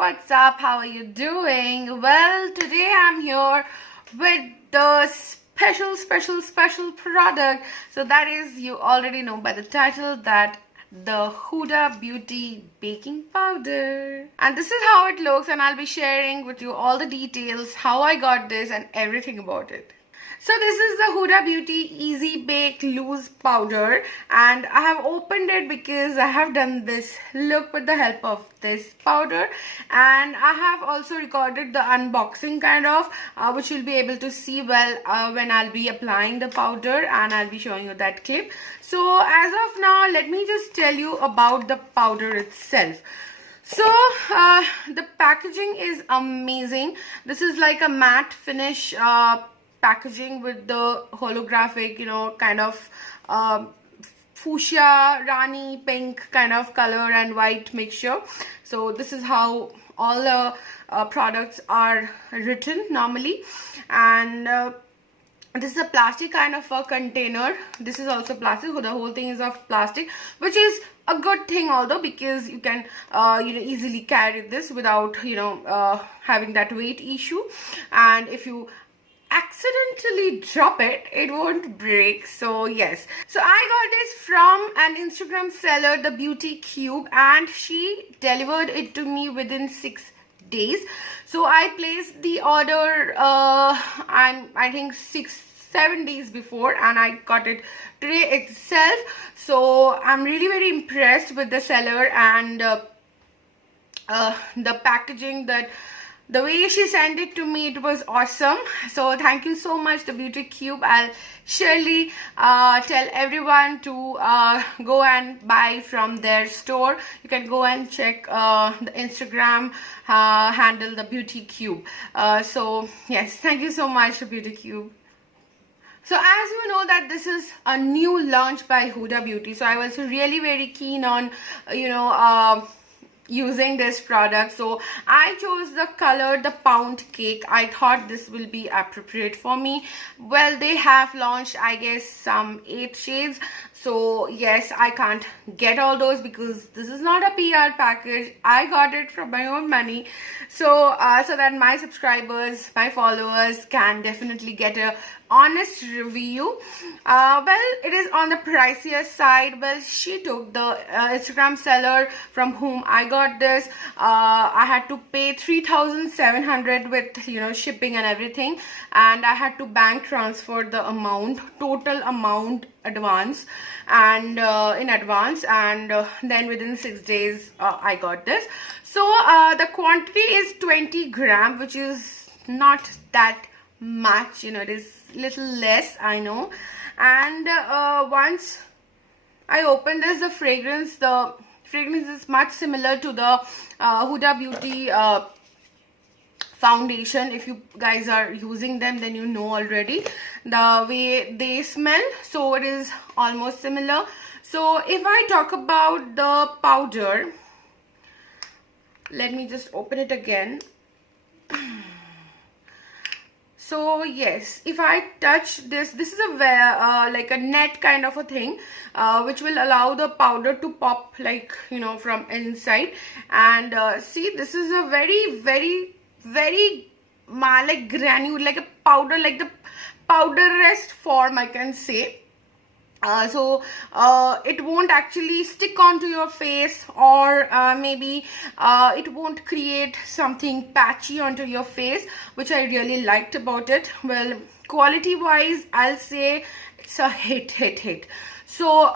what's up? How are you doing? Well, today I'm here with the special product. So that is, you already know by the title, that the Huda Beauty baking powder. And this is how it looks, and I'll be sharing with you all the details, how I got this and everything about it. So this is the Huda Beauty Easy Bake Loose Powder, and I have opened it because I have done this look with the help of this powder, and I have also recorded the unboxing kind of, which you'll be able to see well when I'll be applying the powder, and I'll be showing you that clip. So as of now, let me just tell you about the powder itself. So the packaging is amazing. This is like a matte finish packaging with the holographic, kind of fuchsia, rani, pink kind of color and white mixture. So this is how all the products are written normally. And this is a plastic kind of a container. This is also plastic, so the whole thing is of plastic, which is a good thing although, because you can easily carry this without having that weight issue. And if you accidentally drop it, it won't break. So yes, so I got this from an Instagram seller, the Beauty Cube, and she delivered it to me within 6 days. So I placed the order I think 6-7 days before, and I got it today itself. So I'm really very impressed with the seller and the packaging, that the way she sent it to me, it was awesome. So thank you so much, the Beauty Cube. I'll surely tell everyone to go and buy from their store. You can go and check the Instagram handle, the Beauty Cube. So yes, thank you so much, the Beauty Cube. So as you know that this is a new launch by Huda Beauty, so I was really very keen on using this product. So I chose the color, the pound cake. I thought this will be appropriate for me. Well, they have launched, I guess, some 8 shades. So yes, I can't get all those because this is not a PR package. I got it from my own money. So so that my subscribers, my followers can definitely get a honest review. Well, it is on the pricier side. Well, she took the Instagram seller from whom I got this. I had to pay 3,700 with shipping and everything, and I had to bank transfer the amount, total amount advance, and in advance, and then within 6 days I got this. So the quantity is 20 gram, which is not that much, it is little less, I know. And once I opened this, the fragrance is much similar to the Huda Beauty foundation. If you guys are using them, then you know already the way they smell. So it is almost similar. So if I talk about the powder, let me just open it again. So yes, if I touch this is a like a net kind of a thing, which will allow the powder to pop, like from inside. And see, this is a very like granule, like a powder, like the powder rest form, I can say. So it won't actually stick onto your face, or maybe it won't create something patchy onto your face, which I really liked about it. Well, quality wise, I'll say it's a hit. So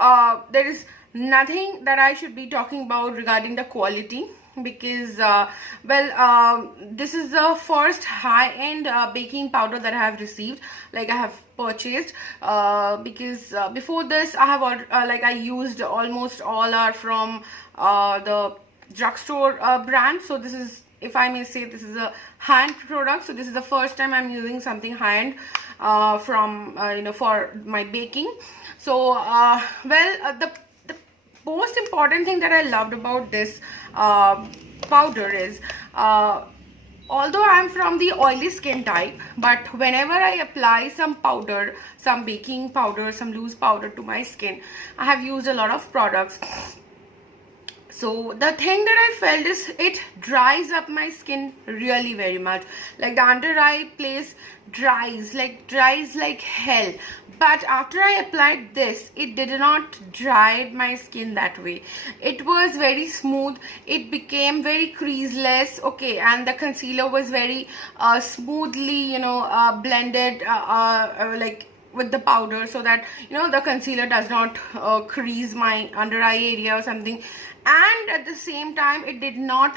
there is nothing that I should be talking about regarding the quality, because this is the first high-end baking powder that I have received, like I have purchased, because before this I have I used almost all are from the drugstore brand. So this is, if I may say, this is a high-end product. So this is the first time I'm using something high-end from for my baking. So the most important thing that I loved about this powder is, although I'm from the oily skin type, but whenever I apply some powder, some baking powder, some loose powder to my skin, I have used a lot of products. So the thing that I felt is it dries up my skin really very much. Like the under eye place dries like hell. But after I applied this, it did not dry my skin that way. It was very smooth. It became very creaseless. Okay, and the concealer was very smoothly, blended like with the powder, so that the concealer does not crease my under eye area or something. And at the same time, it did not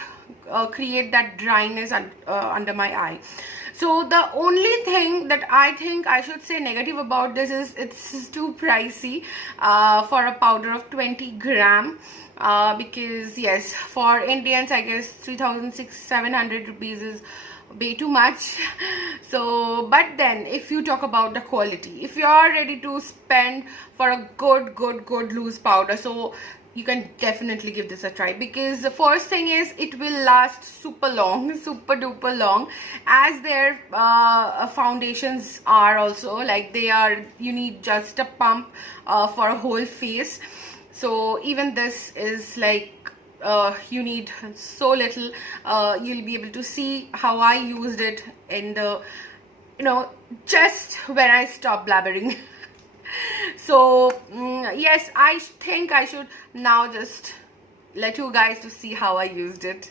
create that dryness under my eye. So the only thing that I think I should say negative about this is it's too pricey for a powder of 20 gram. Because yes, for Indians, I guess 3,700 rupees is way too much. So but then if you talk about the quality, if you are ready to spend for a good loose powder, so you can definitely give this a try. Because the first thing is it will last super long, super duper long, as their foundations are also like they are, you need just a pump for a whole face. So even this is like you need so little. You'll be able to see how I used it in the just when I stop blabbering. So yes, I think I should now just let you guys to see how I used it.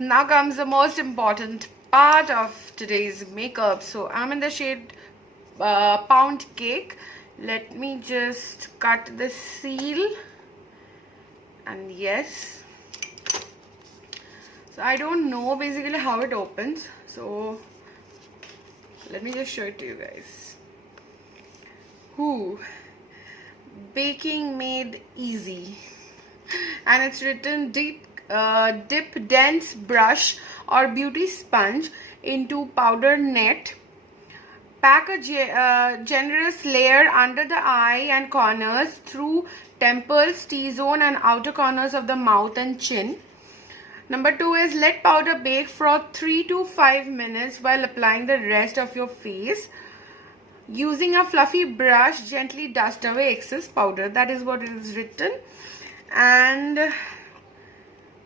Now comes the most important part of today's makeup. So I'm in the shade Pound Cake. Let me just cut the seal. And yes, so I don't know basically how it opens, so let me just show it to you guys. Ooh, baking made easy. And it's written dip dense brush or beauty sponge into powder net. Pack a generous layer under the eye and corners, through temples, T-zone and outer corners of the mouth and chin. Number 2 is let powder bake for 3 to 5 minutes while applying the rest of your face. Using a fluffy brush, gently dust away excess powder. That is what it is written. And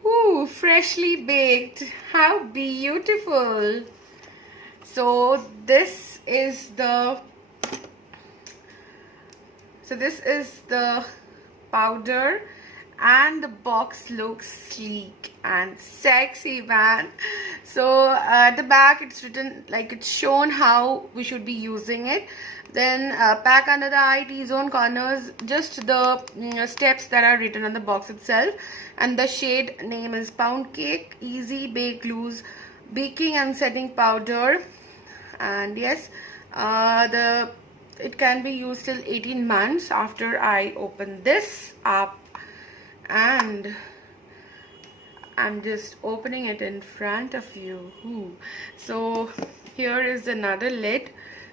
ooh, freshly baked. How beautiful. So this is the powder, and the box looks sleek and sexy, man. So at the back it's written, like it's shown how we should be using it. Then pack under the eye, T-zone, corners, just the steps that are written on the box itself. And the shade name is Pound Cake Easy Bake Loose Baking and Setting Powder. And yes, it can be used till 18 months after I open this up. And I'm just opening it in front of you. Ooh. So here is another lid.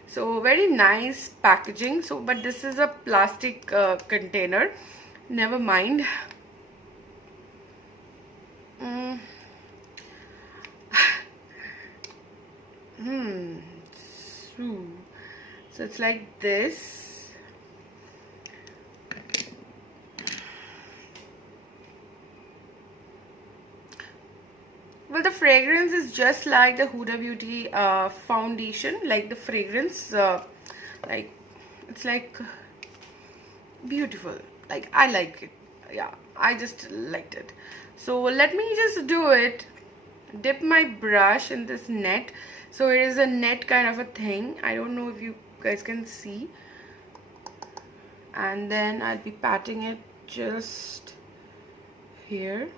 So very nice packaging. So but this is a plastic container. Never mind. So it's like this. Well, the fragrance is just like the Huda Beauty foundation, like the fragrance, like it's like beautiful. Like I like it. Yeah, I just liked it. So let me just do it. Dip my brush in this net. So it is a net kind of a thing. I don't know if you guys can see. And then I'll be patting it just here.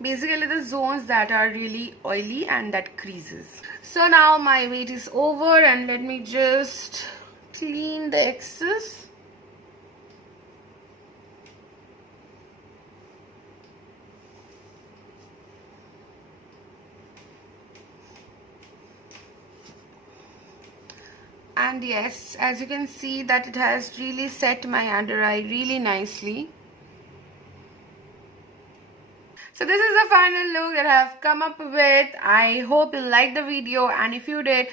Basically the zones that are really oily and that creases. So now my weight is over, and let me just clean the excess. And yes, as you can see that it has really set my under eye really nicely. So this is the final look that I have come up with. I hope you liked the video, and if you did,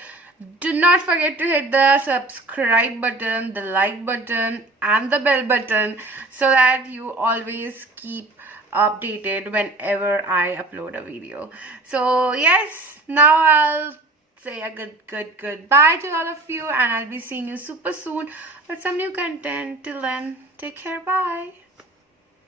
do not forget to hit the subscribe button, the like button and the bell button so that you always keep updated whenever I upload a video. So yes, now I'll say a goodbye to all of you, and I'll be seeing you super soon with some new content. Till then, take care, bye.